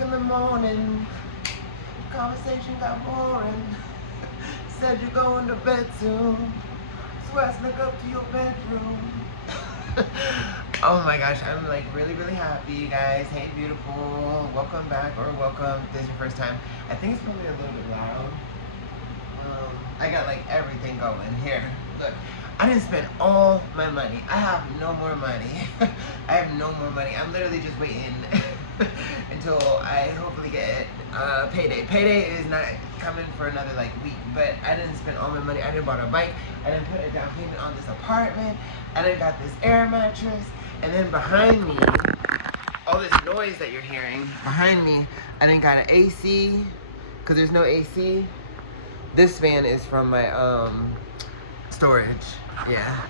o'clock in the morning, conversation got boring. Said you're going to bed soon, so I snuck up to your bedroom. Oh my gosh, I'm like really happy, you guys. Hey beautiful, welcome back, or welcome if this is your first time. I think it's probably a little bit loud. I got like everything going here. Look, I didn't spend all my money. I have no more money. I have no more money. I'm literally just waiting until I hopefully get payday. Payday is not coming for another like week, but I didn't spend all my money. I didn't buy a bike. I didn't put a down payment on this apartment. I didn't got this air mattress. And then behind me, all this noise that you're hearing behind me, I didn't got an AC because there's no AC. This fan is from my storage, yeah.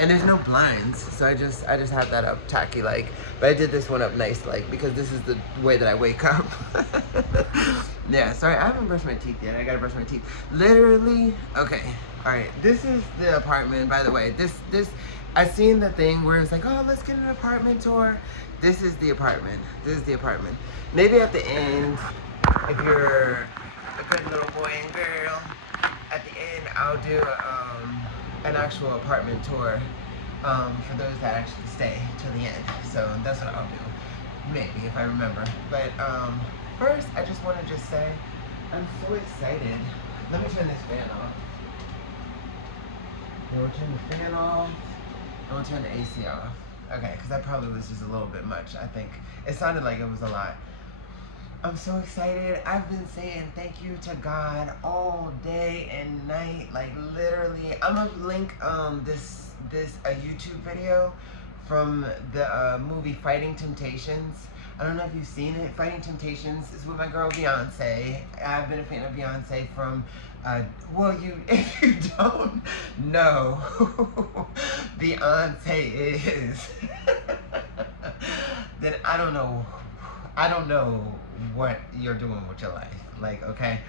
And there's no blinds, so I just have that up tacky like. But I did this one up nice like because this is the way that I wake up. Yeah, sorry, I haven't brushed my teeth yet. I gotta brush my teeth. Literally, okay. All right, this is the apartment. By the way, this I seen the thing where it's like, oh, let's get an apartment tour. This is the apartment. This is the apartment. Maybe at the end, if you're a good little boy and girl, at the end I'll do an actual apartment tour for those that actually stay till the end. So that's what I'll do, maybe if I remember. But first I just want to just say I'm so excited. Let me turn this fan off. We'll turn the fan off. I'm gonna turn the AC off. Okay, because that probably was just a little bit much. I think it sounded like it was a lot. I'm so excited. I've been saying thank you to God all day and night. Like literally, I'm gonna link this a YouTube video from the movie Fighting Temptations. I don't know if you've seen it. Fighting Temptations is with my girl Beyonce. I've been a fan of Beyonce from well, if you don't know who Beyonce is, then I don't know what you're doing with your life. Like, okay?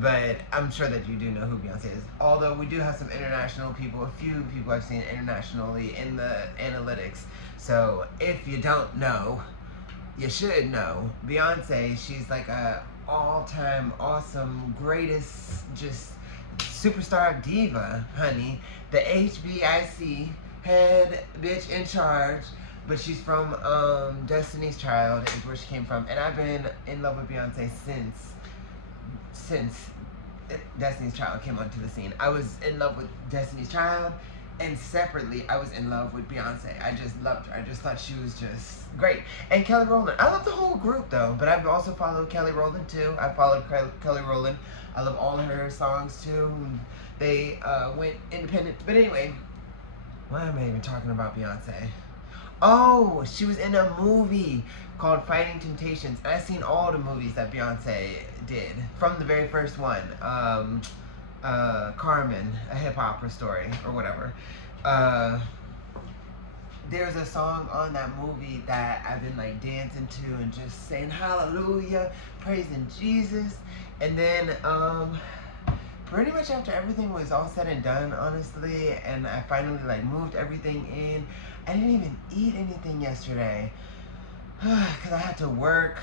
But I'm sure that you do know who Beyonce is. Although we do have some international people, a few people I've seen internationally in the analytics. So if you don't know, you should know. Beyonce, she's like a all-time awesome, greatest, just superstar diva, honey. The HBIC, head bitch in charge. But she's from Destiny's Child is where she came from. And I've been in love with Beyonce since Destiny's Child came onto the scene. I was in love with Destiny's Child, and separately I was in love with Beyonce. I just loved her. I just thought she was just great. And Kelly Rowland. I love the whole group though, but I've also followed Kelly Rowland too. I followed Kelly Rowland. I love all of her songs too. They went independent. But anyway, why am I even talking about Beyonce? Oh, she was in a movie called Fighting Temptations. And I've seen all the movies that Beyonce did. From the very first one. Carmen, a hip opera story, or whatever. There's a song on that movie that I've been like dancing to and just saying hallelujah, praising Jesus. And then pretty much after everything was all said and done, honestly, and I finally like moved everything in, I didn't even eat anything yesterday because I had to work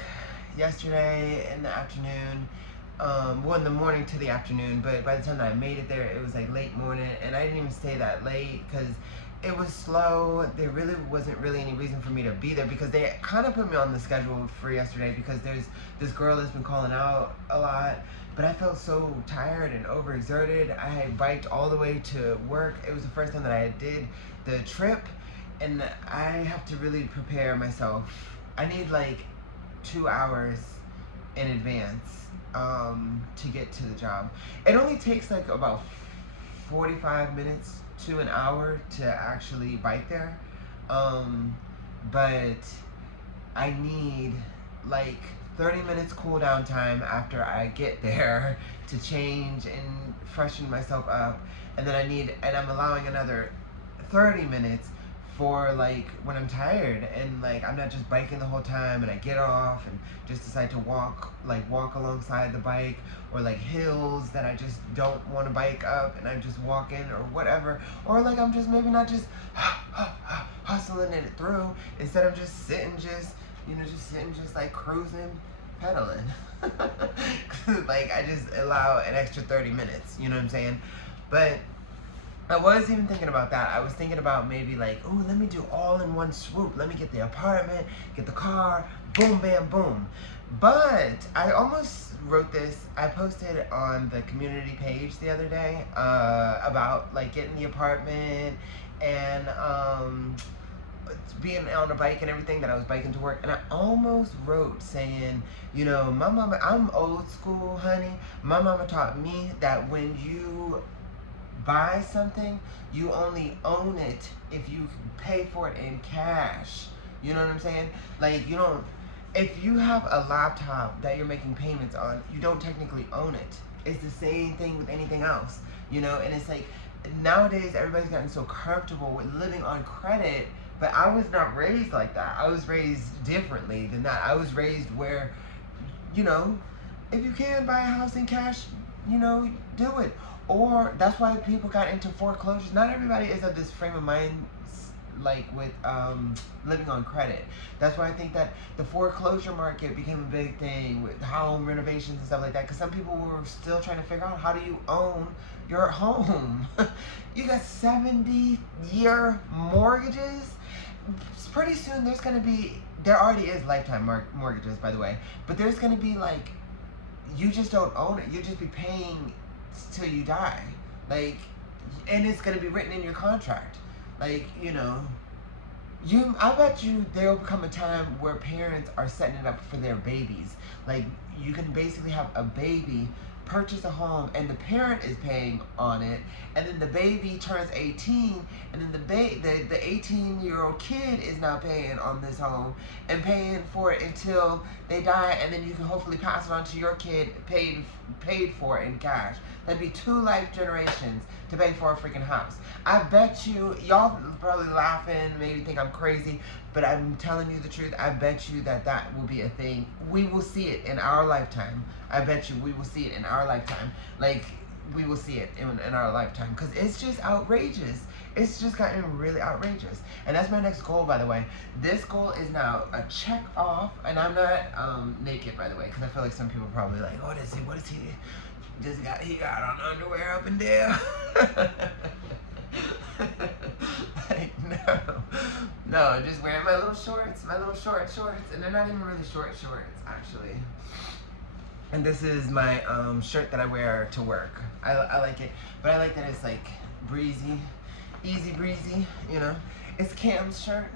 yesterday in the afternoon, well, in the morning to the afternoon, but by the time I made it there, it was like late morning, and I didn't even stay that late because it was slow. There really wasn't really any reason for me to be there because they kind of put me on the schedule for yesterday because there's this girl that's been calling out a lot. But I felt so tired and overexerted. I had biked all the way to work. It was the first time that I did the trip, and I have to really prepare myself. I need like 2 hours in advance to get to the job. It only takes like about 45 minutes to an hour to actually bike there, but I need like 30 minutes cool down time after I get there to change and freshen myself up, and then I'm allowing another 30 minutes for like when I'm tired and like I'm not just biking the whole time and I get off and just decide to walk alongside the bike, or like hills that I just don't want to bike up and I'm just walking or whatever, or like I'm just maybe not just hustling it through, instead of just sitting just like cruising pedaling. Like, I just allow an extra 30 minutes, you know what I'm saying? But I was even thinking about that. I was thinking about maybe like, oh, let me do all in one swoop. Let me get the apartment, get the car, boom, bam, boom. But I almost wrote this. I posted it on the community page the other day about like getting the apartment and being on a bike and everything, that I was biking to work. And I almost wrote saying, you know, my mama, I'm old school, honey. My mama taught me that when you buy something, you only own it if you pay for it in cash. You know what I'm saying? Like, you don't, if you have a laptop that you're making payments on, you don't technically own it. It's the same thing with anything else, you know? And it's like, nowadays everybody's gotten so comfortable with living on credit, but I was not raised like that. I was raised differently than that. I was raised where, you know, if you can buy a house in cash, you know, do it. Or that's why people got into foreclosures. Not everybody is of this frame of mind, like with living on credit. That's why I think that the foreclosure market became a big thing with home renovations and stuff like that. Because some people were still trying to figure out, how do you own your home? You got 70-year mortgages. Pretty soon there's going to be, there already is lifetime mortgages, by the way. But there's going to be like, you just don't own it. You just be paying till you die, like, and it's gonna be written in your contract, like, you know, I bet you there'll come a time where parents are setting it up for their babies. Like, you can basically have a baby purchase a home and the parent is paying on it, and then the baby turns 18, and then the 18-year-old kid is now paying on this home and paying for it until they die, and then you can hopefully pass it on to your kid paid for in cash. That'd be 2 life generations to pay for a freaking house. I bet you, y'all probably laughing, maybe think I'm crazy, but I'm telling you the truth. I bet you that will be a thing. We will see it in our lifetime. I bet you we will see it in our lifetime. Like, we will see it in our lifetime, because it's just outrageous. It's just gotten really outrageous. And that's my next goal, by the way. This goal is now a check off, and I'm not naked, by the way, because I feel like some people are probably like, what is he? He got on underwear up and down. Like, no, I'm just wearing my little shorts, and they're not even really shorts, actually. And this is my shirt that I wear to work. I like it, but I like that it's like breezy, easy breezy, you know. It's Cam's shirt.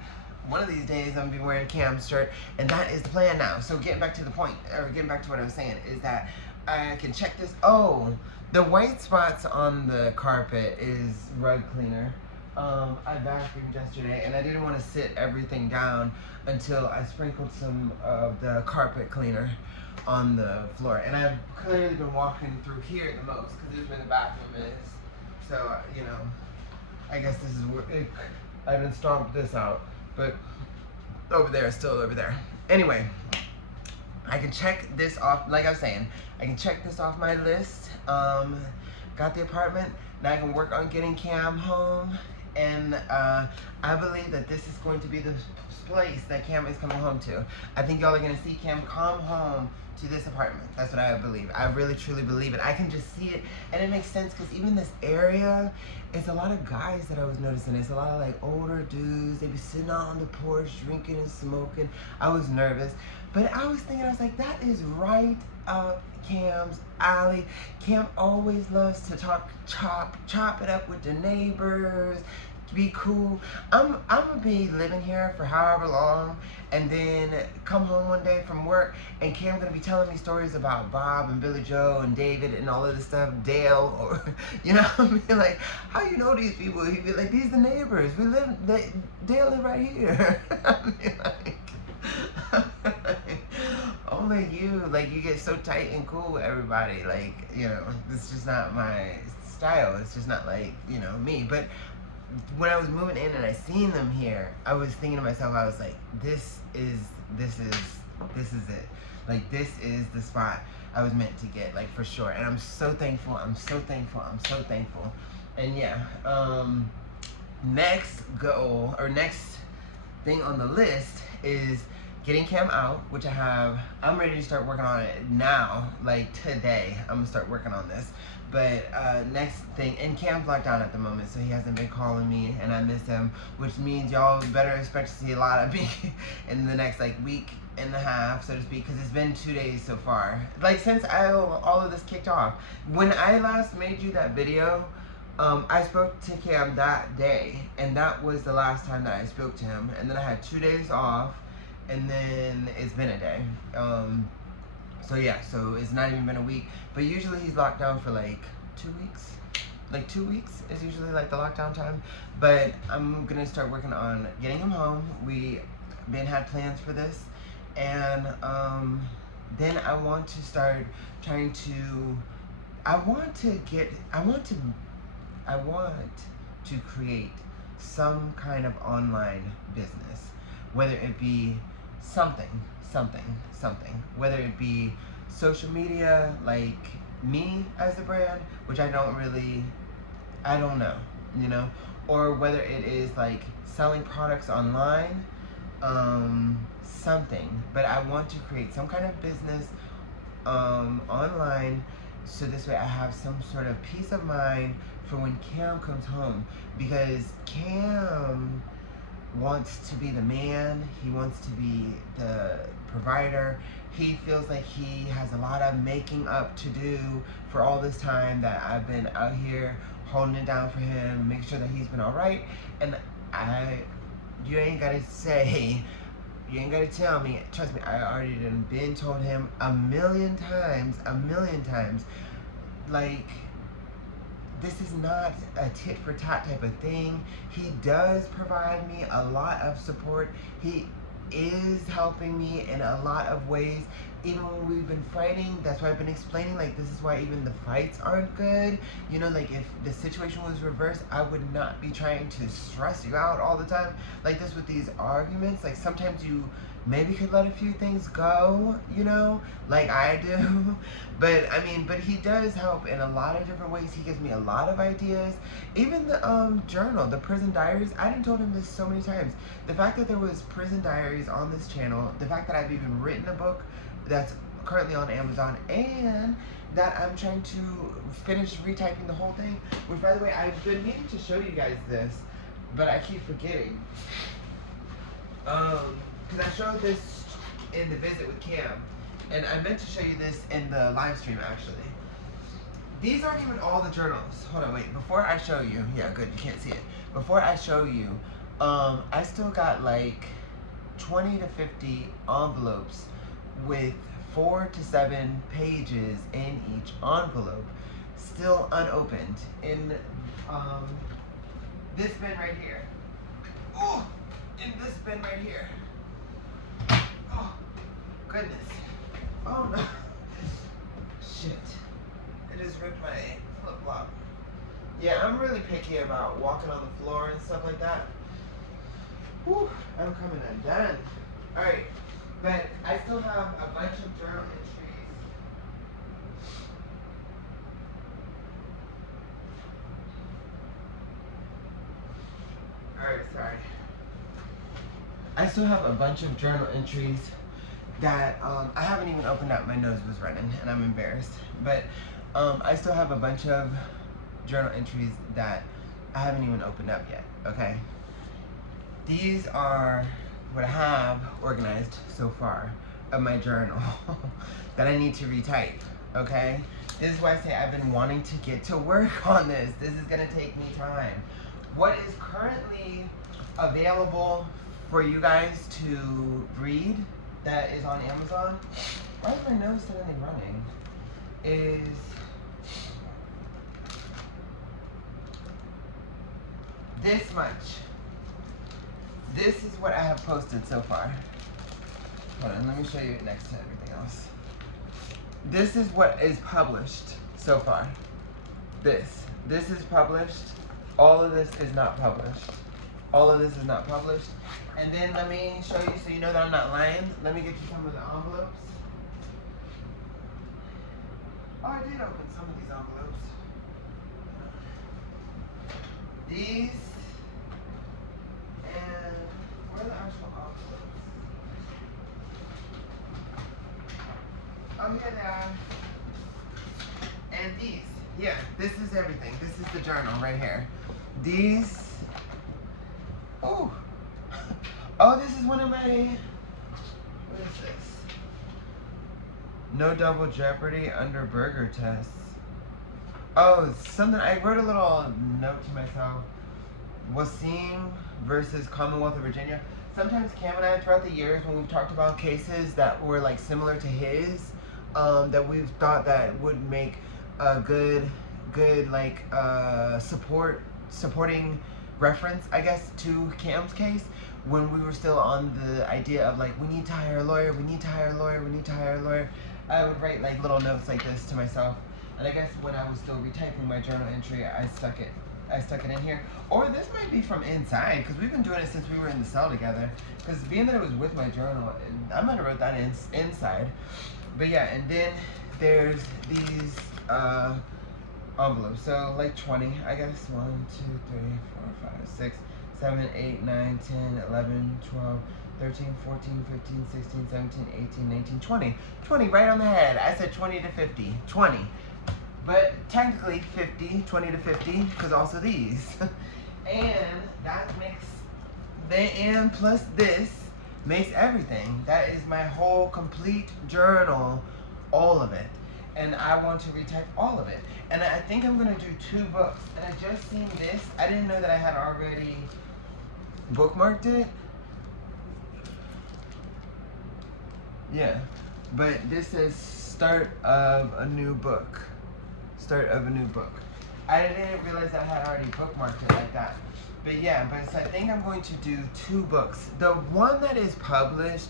One of these days I'm gonna be wearing Cam's shirt, and that is the plan now. So getting back to the point, or getting back to what I was saying, is that I can check this. Oh, the white spots on the carpet is rug cleaner. I vacuumed yesterday, and I didn't want to sit everything down until I sprinkled some of the carpet cleaner on the floor. And I've clearly been walking through here the most, because this is where the bathroom is. So, you know, I guess this is where I haven't stomped this out, but over there, still over there. Anyway, I can check this off, like I was saying, I can check this off my list. Got the apartment, now I can work on getting Cam home, and I believe that this is going to be the place that Cam is coming home to. I think y'all are gonna see Cam come home to this apartment. That's what I believe. I really truly believe it. I can just see it, and it makes sense, because even this area, it's a lot of guys that I was noticing. It's a lot of like older dudes. They be sitting out on the porch drinking and smoking. I was nervous, but I was thinking, I was like, that is right up Cam's alley. Cam always loves to chop it up with the neighbors, be cool. I'm gonna be living here for however long, and then come home one day from work, and Cam gonna be telling me stories about Bob and Billy Joe and David and all of this stuff, Dale, or, you know what I mean? Like, how you know these people? He'd be like, these the neighbors. Dale live right here. I mean, like, only you, like, you get so tight and cool with everybody. Like, you know, it's just not my style. It's just not like, you know, me. But when I was moving in and I seen them here, I was thinking to myself, I was like, this is it. Like, this is the spot I was meant to get, like, for sure. And I'm so thankful. And yeah, next goal, or next thing on the list is getting Cam out, which I'm ready to start working on it now, like today. I'm gonna start working on this. But next thing, and Cam's locked down at the moment, so he hasn't been calling me, and I miss him, which means y'all better expect to see a lot of me in the next like week and a half, so to speak, because it's been 2 days so far. Like since all of this kicked off. When I last made you that video, I spoke to Cam that day, and that was the last time that I spoke to him. And then I had 2 days off, and then it's been a day. So yeah, so it's not even been a week. But usually he's locked down for like 2 weeks. Like 2 weeks is usually like the lockdown time. But I'm gonna start working on getting him home. We had plans for this, and then I want to start trying to. I want to create some kind of online business, whether it be something, whether it be social media, like me as a brand, which I don't know, you know, or whether it is like selling products online, something, but I want to create some kind of business online, so this way I have some sort of peace of mind for when Cam comes home, because Cam wants to be the man, he wants to be the provider. He feels like he has a lot of making up to do for all this time that I've been out here holding it down for him, making sure that he's been alright. And you ain't gotta tell me, trust me, I already been told him a million times, like, this is not a tit for tat type of thing. He does provide me a lot of support. He is helping me in a lot of ways. Even when we've been fighting, that's why I've been explaining, like, this is why even the fights aren't good. You know, like, if the situation was reversed, I would not be trying to stress you out all the time like this with these arguments. Like, sometimes you maybe could let a few things go, you know, like I do. But he does help in a lot of different ways. He gives me a lot of ideas. Even the journal, the prison diaries, I done told him this so many times. The fact that there was prison diaries on this channel, the fact that I've even written a book that's currently on Amazon, and that I'm trying to finish retyping the whole thing, which, by the way, I've been meaning to show you guys this, but I keep forgetting. Because I showed this in the visit with Cam, and I meant to show you this in the live stream, actually. These aren't even all the journals. Hold on, wait, before I show you, yeah, good, you can't see it. Before I show you, I still got like 20 to 50 envelopes with 4 to 7 pages in each envelope, still unopened, in this bin right here. Oh, in this bin right here. Oh, goodness. Oh no. Shit. I just ripped my flip-flop. Yeah, I'm really picky about walking on the floor and stuff like that. Whew, I'm coming undone. Alright, but I still have a bunch of journal entries. Alright, sorry. I still have a bunch of journal entries that I haven't even opened up. My nose was running and I'm embarrassed. But I still have a bunch of journal entries that I haven't even opened up yet, okay? These are what I have organized so far of my journal that I need to retype, okay? This is why I say I've been wanting to get to work on this. This is gonna take me time. What is currently available for you guys to read that is on Amazon, why is my nose suddenly running, is this much. This is what I have posted so far. Hold on, let me show you it next to everything else. This is what is published so far. This is published. All of this is not published. All of this is not published. And then let me show you so you know that I'm not lying. Let me get you some of the envelopes. Oh, I did open some of these envelopes. These, and where are the actual envelopes? Oh, here they are. And these. Yeah, this is everything. This is the journal right here. These. Oh. Oh, this is one of my. What is this? No double jeopardy under burger tests. Oh, something. I wrote a little note to myself. Wasim versus Commonwealth of Virginia. Sometimes Cam and I, throughout the years, when we've talked about cases that were like similar to his, that we've thought that would make a good like supporting reference, I guess, to Cam's case, when we were still on the idea of like, we need to hire a lawyer, we need to hire a lawyer, we need to hire a lawyer, I would write like little notes like this to myself. And I guess when I was still retyping my journal entry, I stuck it in here. Or this might be from inside, because we've been doing it since we were in the cell together. Because being that it was with my journal, I might have wrote that inside. But yeah, and then there's these envelopes. So like 20, I guess. 1, 2, 3, 4, 5, 6, 7, 8, 9, 10, 11, 12, 13, 14, 15, 16, 17, 18, 19, 20. 20 right on the head. I said 20 to 50. 20. But technically 50, 20 to 50, because also these. And that makes the and plus this makes everything. That is my whole complete journal, all of it. And I want to retype all of it. And I think I'm gonna do 2 books. And I just seen this. I didn't know that I had already bookmarked it. Yeah, but this says start of a new book. Start of a new book. I didn't realize I had already bookmarked it like that. But yeah, but so I think I'm going to do 2 books. The one that is published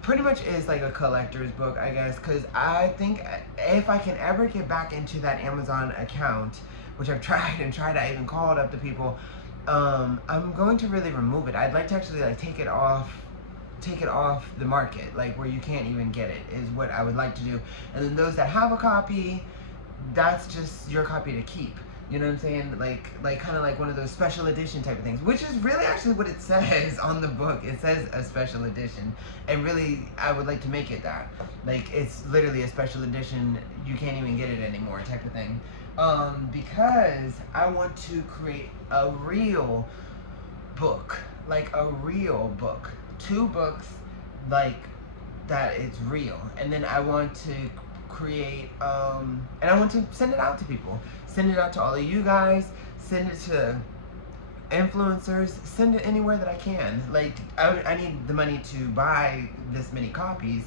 pretty much is like a collector's book, I guess, because I think if I can ever get back into that Amazon account, which I've tried, I even called up the people, I'm going to really remove it. I'd like to actually like take it off the market, like where you can't even get it, is what I would like to do. And then those that have a copy, that's just your copy to keep. You know what I'm saying? Like kind of like one of those special edition type of things, which is really actually what it says on the book. It says a special edition, and really I would like to make it that. Like it's literally a special edition. You can't even get it anymore, type of thing. Because I want to create a real book, like a real book. 2 books like that it's real, and then I want to create and I want to send it out to people, send it out to all of you guys, send it to influencers, send it anywhere that I can. Like I need the money to buy this many copies,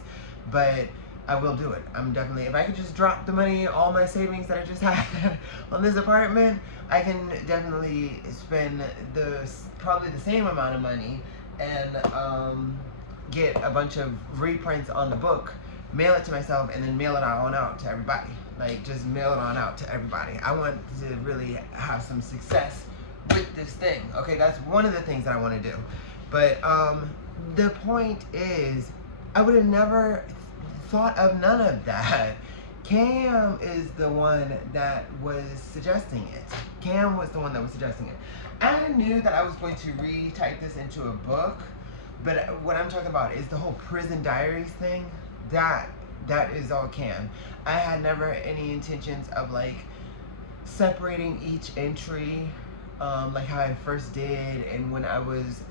but I will do it. I'm definitely, if I could just drop the money, all my savings that I just had on this apartment, I can definitely spend probably the same amount of money and get a bunch of reprints on the book, mail it to myself, and then mail it on out to everybody. Like just mail it on out to everybody. I want to really have some success with this thing. Okay, that's one of the things that I want to do. But the point is, I would have never thought of none of that. Cam is the one that was suggesting it. Cam was the one that was suggesting it. I knew that I was going to retype this into a book, but what I'm talking about is the whole prison diaries thing. That is all Cam. I had never any intentions of like separating each entry, like how I first did, and when I was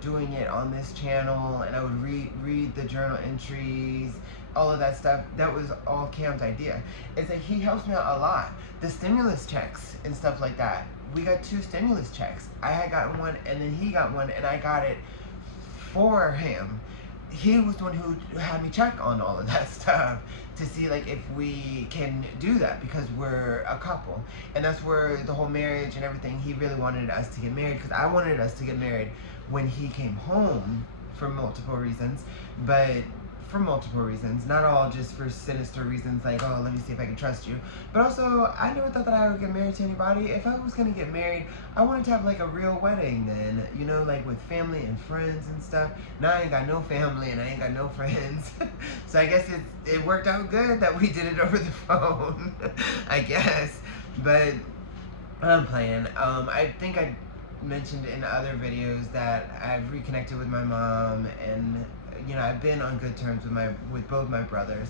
doing it on this channel, and I would read the journal entries, all of that stuff. That was all Cam's idea. It's like he helps me out a lot. The stimulus checks and stuff like that. We got 2 stimulus checks. I had gotten one, and then he got one, and I got it for him. He was the one who had me check on all of that stuff to see like if we can do that, because we're a couple. And that's where the whole marriage and everything, he really wanted us to get married, because I wanted us to get married when he came home for multiple reasons. But for multiple reasons, not all just for sinister reasons like, oh, let me see if I can trust you, but also I never thought that I would get married to anybody. If I was gonna get married, I wanted to have like a real wedding then, you know, like with family and friends and stuff. Now I ain't got no family and I ain't got no friends. So I guess it worked out good that we did it over the phone. I guess. But I'm playing. I think I mentioned in other videos that I've reconnected with my mom, and you know, I've been on good terms with both my brothers,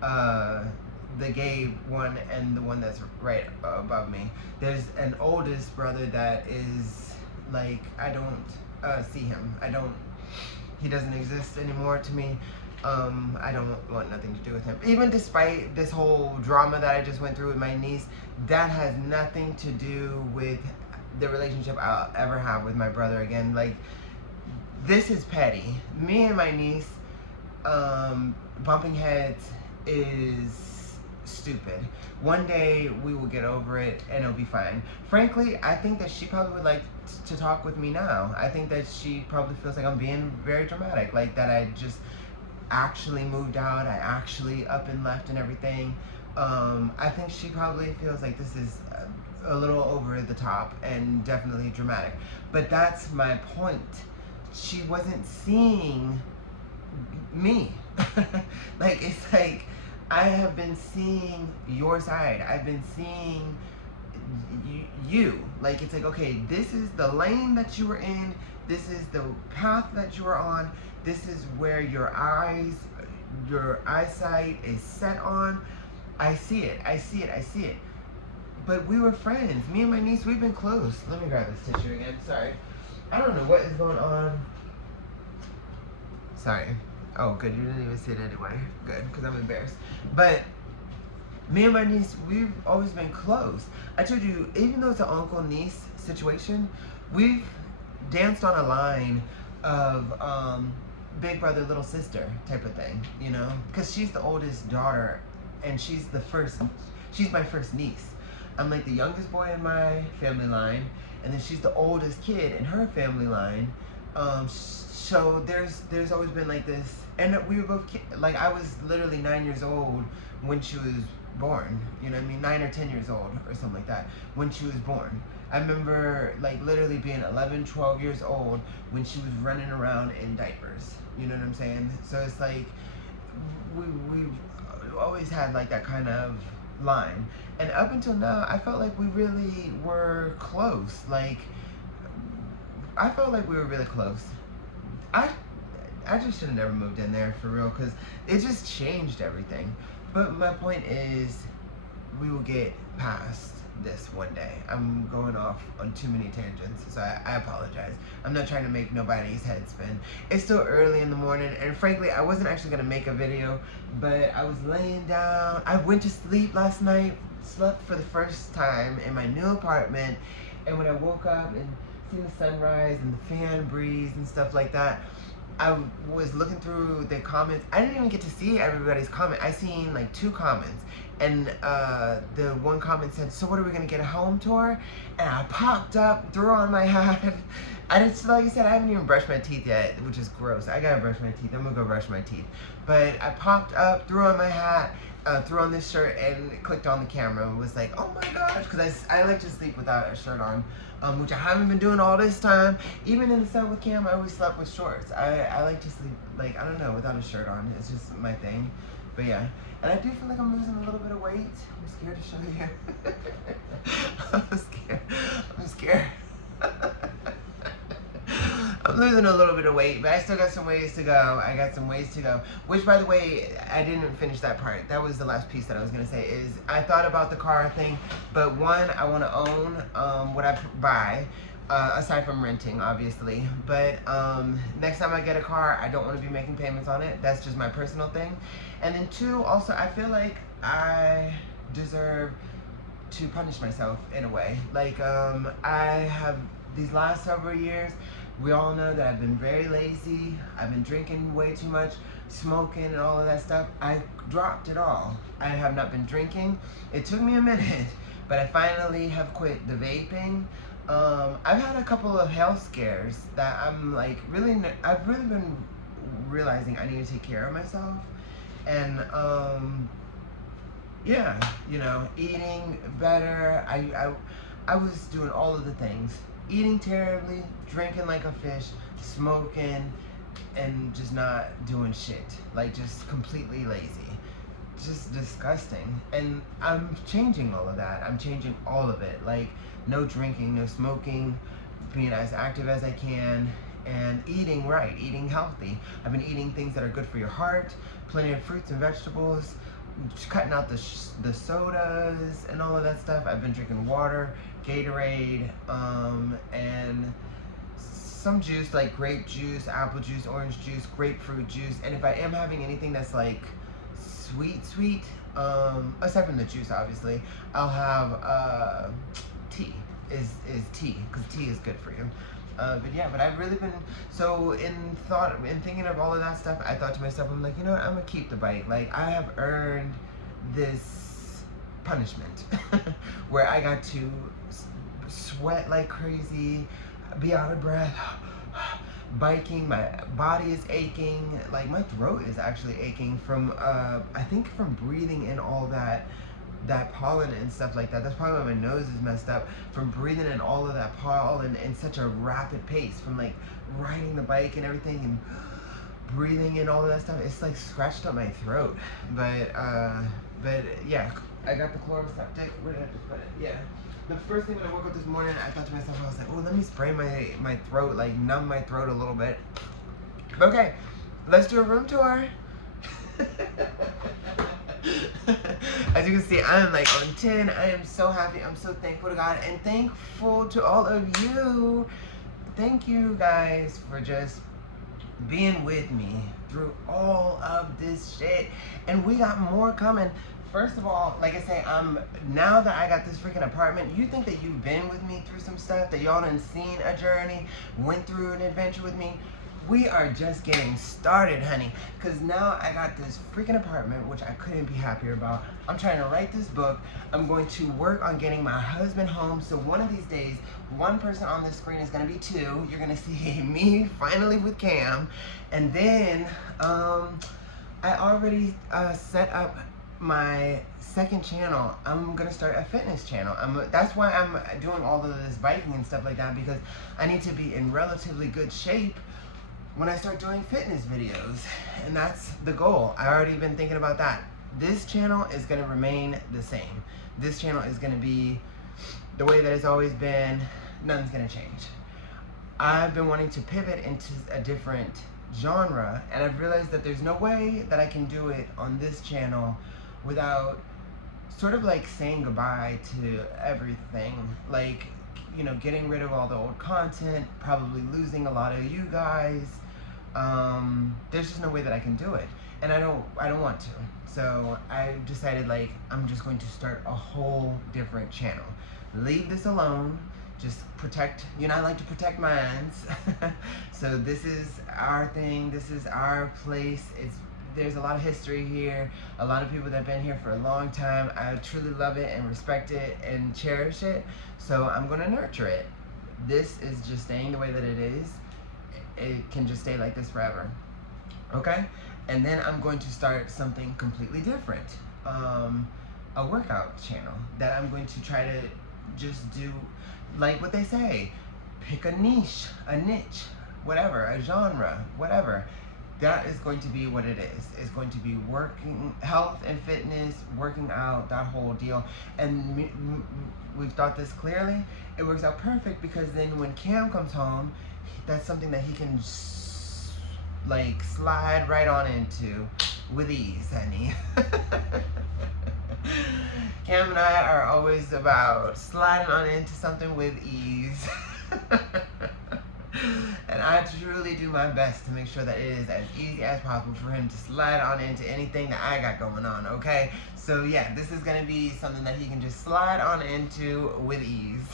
the gay one and the one that's right above me. There's an oldest brother that is like, I don't see him. He doesn't exist anymore to me. I don't want nothing to do with him. Even despite this whole drama that I just went through with my niece, that has nothing to do with the relationship I'll ever have with my brother again. Like, this is petty. Me and my niece, bumping heads is stupid. One day we will get over it and it'll be fine. Frankly, I think that she probably would like to talk with me now. I think that she probably feels like I'm being very dramatic, like that I just actually moved out, I actually up and left and everything. I think she probably feels like this is a little over the top and definitely dramatic. But that's my point. She wasn't seeing me. Like, it's like, I have been seeing your side. I've been seeing you. Like, it's like, okay, this is the lane that you were in. This is the path that you were on. This is where your eyesight is set on. I see it. But we were friends. Me and my niece, we've been close. Let me grab this tissue again. Sorry. I don't know what is going on. Sorry. Oh, good. You didn't even see it anyway. Good, because I'm embarrassed. But me and my niece, we've always been close. I told you, even though it's an uncle-niece situation, we've danced on a line of big brother, little sister type of thing, you know? Because she's the oldest daughter, and she's my first niece. I'm like the youngest boy in my family line, and then she's the oldest kid in her family line. So there's always been like this, and we were both like, I was literally 9 years old when she was born, you know what I mean, 9 or 10 years old or something like that when she was born. I remember like literally being 11, 12 years old when she was running around in diapers, you know what I'm saying? So it's like we've always had like that kind of line, and up until now I felt like we really were close. Like, I felt like we were really close. I just should have never moved in there, for real, because it just changed everything. But my point is, we will get past this one day. I'm going off on too many tangents, so I apologize. I'm not trying to make nobody's head spin. It's still early in the morning, and frankly, I wasn't actually going to make a video, but I was laying down. I went to sleep last night, slept for the first time in my new apartment, and when I woke up and seen the sunrise and the fan breeze and stuff like that, I was looking through the comments. I didn't even get to see everybody's comment. I seen like 2 comments, and the one comment said, "So what, are we gonna get a home tour?" And I popped up, threw on my hat. I just, like I said, I haven't even brushed my teeth yet, which is gross. I gotta brush my teeth. I'm gonna go brush my teeth. But I popped up, threw on my hat, threw on this shirt, and clicked on the camera and was like, oh my gosh, because I like to sleep without a shirt on, which I haven't been doing all this time. Even in the sun with Cam, I always slept with shorts. I like to sleep, like, I don't know, without a shirt on. It's just my thing. But yeah, and I do feel like I'm losing a little bit of weight. I'm scared to show you. I'm scared. I'm losing a little bit of weight, but I still got some ways to go. I got some ways to go. Which, by the way, I didn't finish that part. That was the last piece that I was going to say, is I thought about the car thing, but one, I want to own what I buy, aside from renting, obviously. But next time I get a car, I don't want to be making payments on it. That's just my personal thing. And then 2, also, I feel like I deserve to punish myself in a way. Like, I have, these last several years, we all know that I've been very lazy. I've been drinking way too much, smoking and all of that stuff. I dropped it all. I have not been drinking. It took me a minute, but I finally have quit the vaping. I've had a couple of health scares that I'm like, I've really been realizing I need to take care of myself. And yeah, you know, eating better. I was doing all of the things. Eating terribly, drinking like a fish, smoking, and just not doing shit. Like, just completely lazy. Just disgusting. And I'm changing all of that. I'm changing all of it. Like, no drinking, no smoking, being as active as I can, and eating right, eating healthy. I've been eating things that are good for your heart, plenty of fruits and vegetables, just cutting out the sodas and all of that stuff. I've been drinking water, Gatorade, and some juice like grape juice, apple juice, orange juice, grapefruit juice. And if I am having anything that's like sweet, aside from the juice obviously, I'll have tea. Is tea, because tea is good for you. But I've really been, so in thinking of all of that stuff, I thought to myself, I'm like, you know what, I'm gonna keep the bike. Like, I have earned this punishment where I got to sweat like crazy, be out of breath, biking, my body is aching, like my throat is actually aching from, I think from breathing in all that pollen and stuff like that. That's probably why my nose is messed up, from breathing in all of that pollen in such a rapid pace, from like riding the bike and everything and breathing in all of that stuff. It's like scratched up my throat. But yeah, I got the chloroseptic. Where did I just put it? Yeah. The first thing when I woke up this morning, I thought to myself, I was like, oh, let me spray my throat, like numb my throat a little bit. Okay, let's do a room tour. As you can see, I am like on 10. I am so happy. I'm so thankful to God and thankful to all of you. Thank you guys for just being with me through all of this shit. And we got more coming. First of all, like I say, now that I got this freaking apartment, you think that you've been with me through some stuff, that y'all done seen a journey, went through an adventure with me. We are just getting started, honey, because now I got this freaking apartment, which I couldn't be happier about. I'm trying to write this book. I'm going to work on getting my husband home, so one of these days, one person on this screen is going to be two. You're going to see me finally with Cam, and then I already set up my second channel. I'm gonna start a fitness channel. That's why I'm doing all of this biking and stuff like that, because I need to be in relatively good shape when I start doing fitness videos, and that's the goal. I already been thinking about that. This channel is gonna remain the same. This channel is gonna be the way that it's always been. Nothing's gonna change. I've been wanting to pivot into a different genre, and I've realized that there's no way that I can do it on this channel without sort of like saying goodbye to everything. Like, you know, getting rid of all the old content, probably losing a lot of you guys. There's just no way that I can do it, and I don't want to. So I decided, like, I'm just going to start a whole different channel. Leave this alone. Just protect, you know, I like to protect minds. So this is our thing. This is our place. There's a lot of history here, a lot of people that have been here for a long time. I truly love it and respect it and cherish it, so I'm gonna nurture it. This is just staying the way that it is. It can just stay like this forever, okay? And then I'm going to start something completely different, a workout channel that I'm going to try to just do, like what they say, pick a niche, whatever, a genre, whatever. That is going to be what it is. It's going to be working, health and fitness, working out, that whole deal. And we've thought this clearly. It works out perfect, because then when Cam comes home, that's something that he can like slide right on into with ease, honey. Cam and I are always about sliding on into something with ease. And I truly do my best to make sure that it is as easy as possible for him to slide on into anything that I got going on, okay? So yeah, this is gonna be something that he can just slide on into with ease.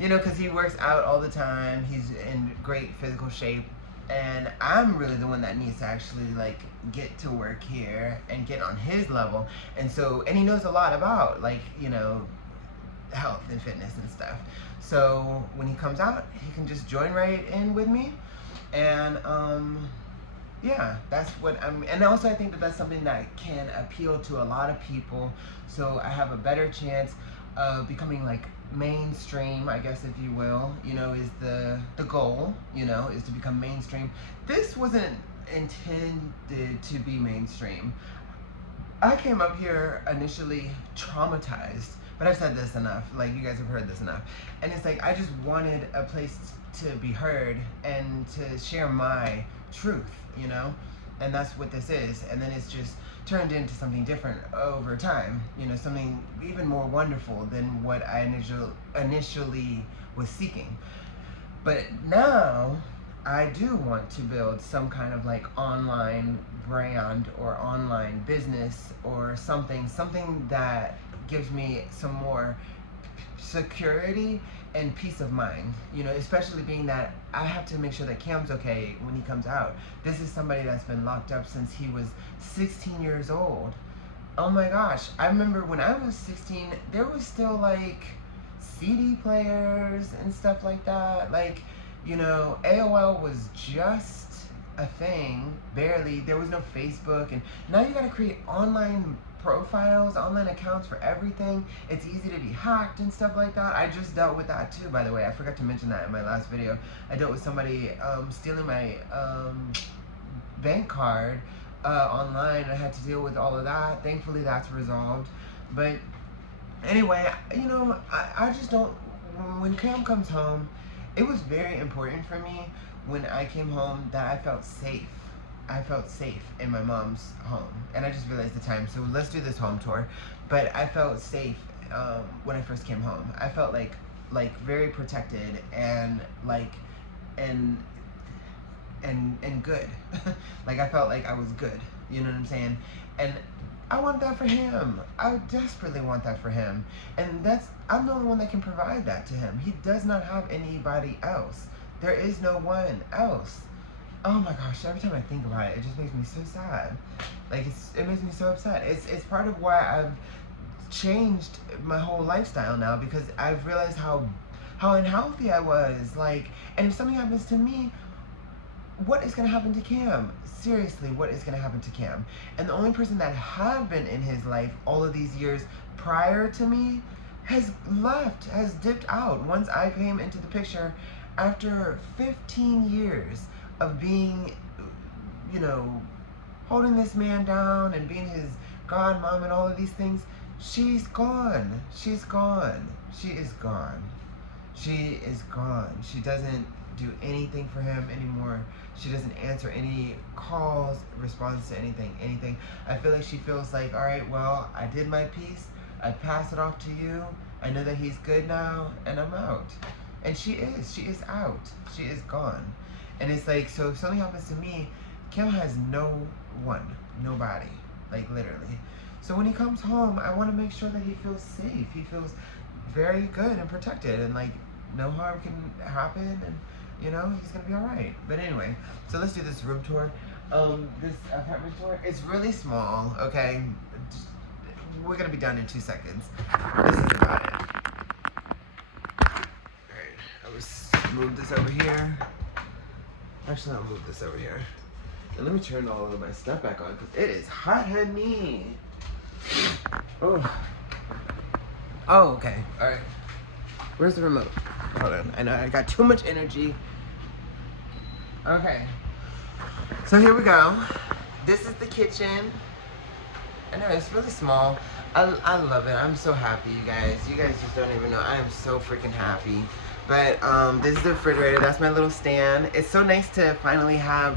You know, because he works out all the time. He's in great physical shape. And I'm really the one that needs to actually like get to work here and get on his level. And he knows a lot about, like, you know, health and fitness and stuff. So when he comes out, he can just join right in with me. And yeah, that's what and also I think that that's something that can appeal to a lot of people. So I have a better chance of becoming like mainstream, I guess, if you will, you know, is the goal, you know, is to become mainstream. This wasn't intended to be mainstream. I came up here initially traumatized, but I've said this enough, like, you guys have heard this enough, and it's like I just wanted a place to be heard and to share my truth, you know? And that's what this is. And then it's just turned into something different over time, you know, something even more wonderful than what I initially was seeking. But now I do want to build some kind of like online brand or online business or something that gives me some more security and peace of mind, you know, especially being that I have to make sure that Cam's okay when he comes out. This is somebody that's been locked up since he was 16 years old. Oh my gosh, I remember when I was 16, there was still like CD players and stuff like that. Like, you know, AOL was just a thing, barely. There was no Facebook, and now you gotta create online profiles, online accounts for everything. It's easy to be hacked and stuff like that. I just dealt with that too, by the way. I forgot to mention that in my last video. I dealt with somebody stealing my bank card online. I had to deal with all of that. Thankfully, that's resolved. But anyway, you know, I just don't, when Cam comes home, it was very important for me when I came home that I felt safe. I felt safe in my mom's home, and I just realized the time, so let's do this home tour. But I felt safe when I first came home. I felt like very protected and and good. Like I felt like I was good, you know what I'm saying? And I want that for him. I desperately want that for him. And I'm the only one that can provide that to him. He does not have anybody else. There is no one else. Oh my gosh, every time I think about it, it just makes me so sad. Like, it makes me so upset. It's part of why I've changed my whole lifestyle now, because I've realized how unhealthy I was. Like, and if something happens to me, what is going to happen to Cam? Seriously, what is going to happen to Cam? And the only person that had been in his life all of these years prior to me has left, has dipped out. Once I came into the picture, after 15 years of being, you know, holding this man down and being his godmom and all of these things, she's gone. She's gone. She is gone. She is gone. She doesn't do anything for him anymore. She doesn't answer any calls, responds to anything. I feel like she feels like, all right, well, I did my piece. I pass it off to you. I know that he's good now, and I'm out. And she is out. She is gone. And it's like, so if something happens to me, Kim has no one, nobody, like literally. So when he comes home, I want to make sure that he feels safe. He feels very good and protected, and like no harm can happen, and you know, he's gonna be all right. But anyway, so let's do this room tour. This apartment tour, it's really small, okay? We're gonna be done in 2 seconds. This is about it. Alright, I'll move this over here. Actually, I'll move this over here. And let me turn all of my stuff back on, because it is hot, honey. Oh. Oh, okay. Alright. Where's the remote? Hold on. I know I got too much energy. Okay. So here we go. This is the kitchen. I know it's really small. I love it. I'm so happy, you guys. You guys just don't even know. I am so freaking happy. But this is the refrigerator. That's my little stand. It's so nice to finally have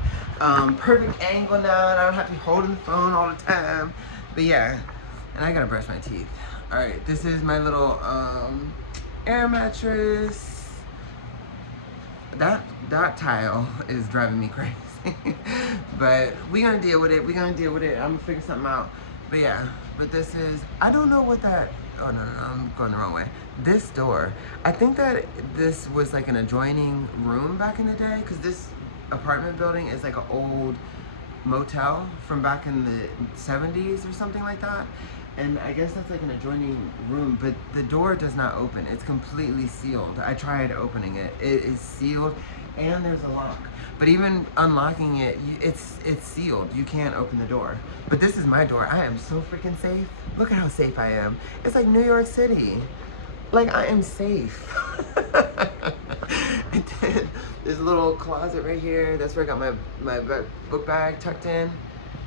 perfect angle now, and I don't have to be holding the phone all the time. But yeah, and I gotta brush my teeth. All right, this is my little air mattress. That tile is driving me crazy. But we gonna deal with it. I'm gonna figure something out. But yeah, but this is, I don't know what that, oh no, I'm going the wrong way. This door, I think that this was like an adjoining room back in the day, because this apartment building is like an old motel from back in the 70s or something like that. And I guess that's like an adjoining room, but the door does not open. It's completely sealed. I tried opening it. It is sealed, and there's a lock. But even unlocking it, it's sealed. You can't open the door. But this is my door. I am so freaking safe. Look at how safe I am. It's like New York City. Like, I am safe. And then there's a little closet right here. That's where I got my book bag tucked in.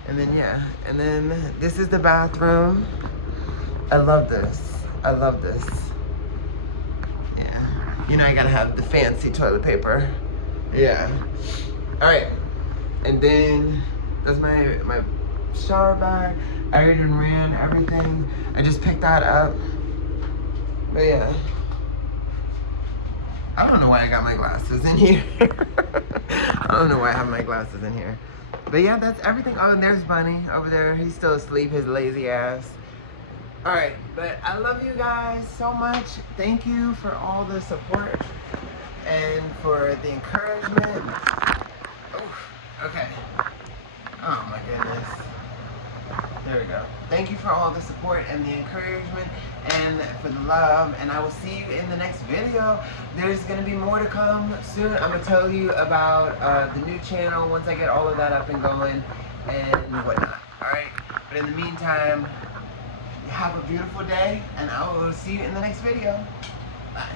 And then, yeah. And then this is the bathroom. I love this. I love this. Yeah. You know I gotta have the fancy toilet paper. Yeah. Alright. And then that's my shower bag. I already ran everything. I just picked that up. But yeah. I don't know why I got my glasses in here. I don't know why I have my glasses in here. But yeah, that's everything. Oh, and there's Bunny over there. He's still asleep, his lazy ass. Alright, but I love you guys so much. Thank you for all the support and for the encouragement. Oh, okay. Oh my goodness. There we go. Thank you for all the support and the encouragement and for the love, and I will see you in the next video. There's going to be more to come soon. I'm going to tell you about the new channel once I get all of that up and going and whatnot. Alright? But in the meantime, have a beautiful day, and I will see you in the next video. Bye.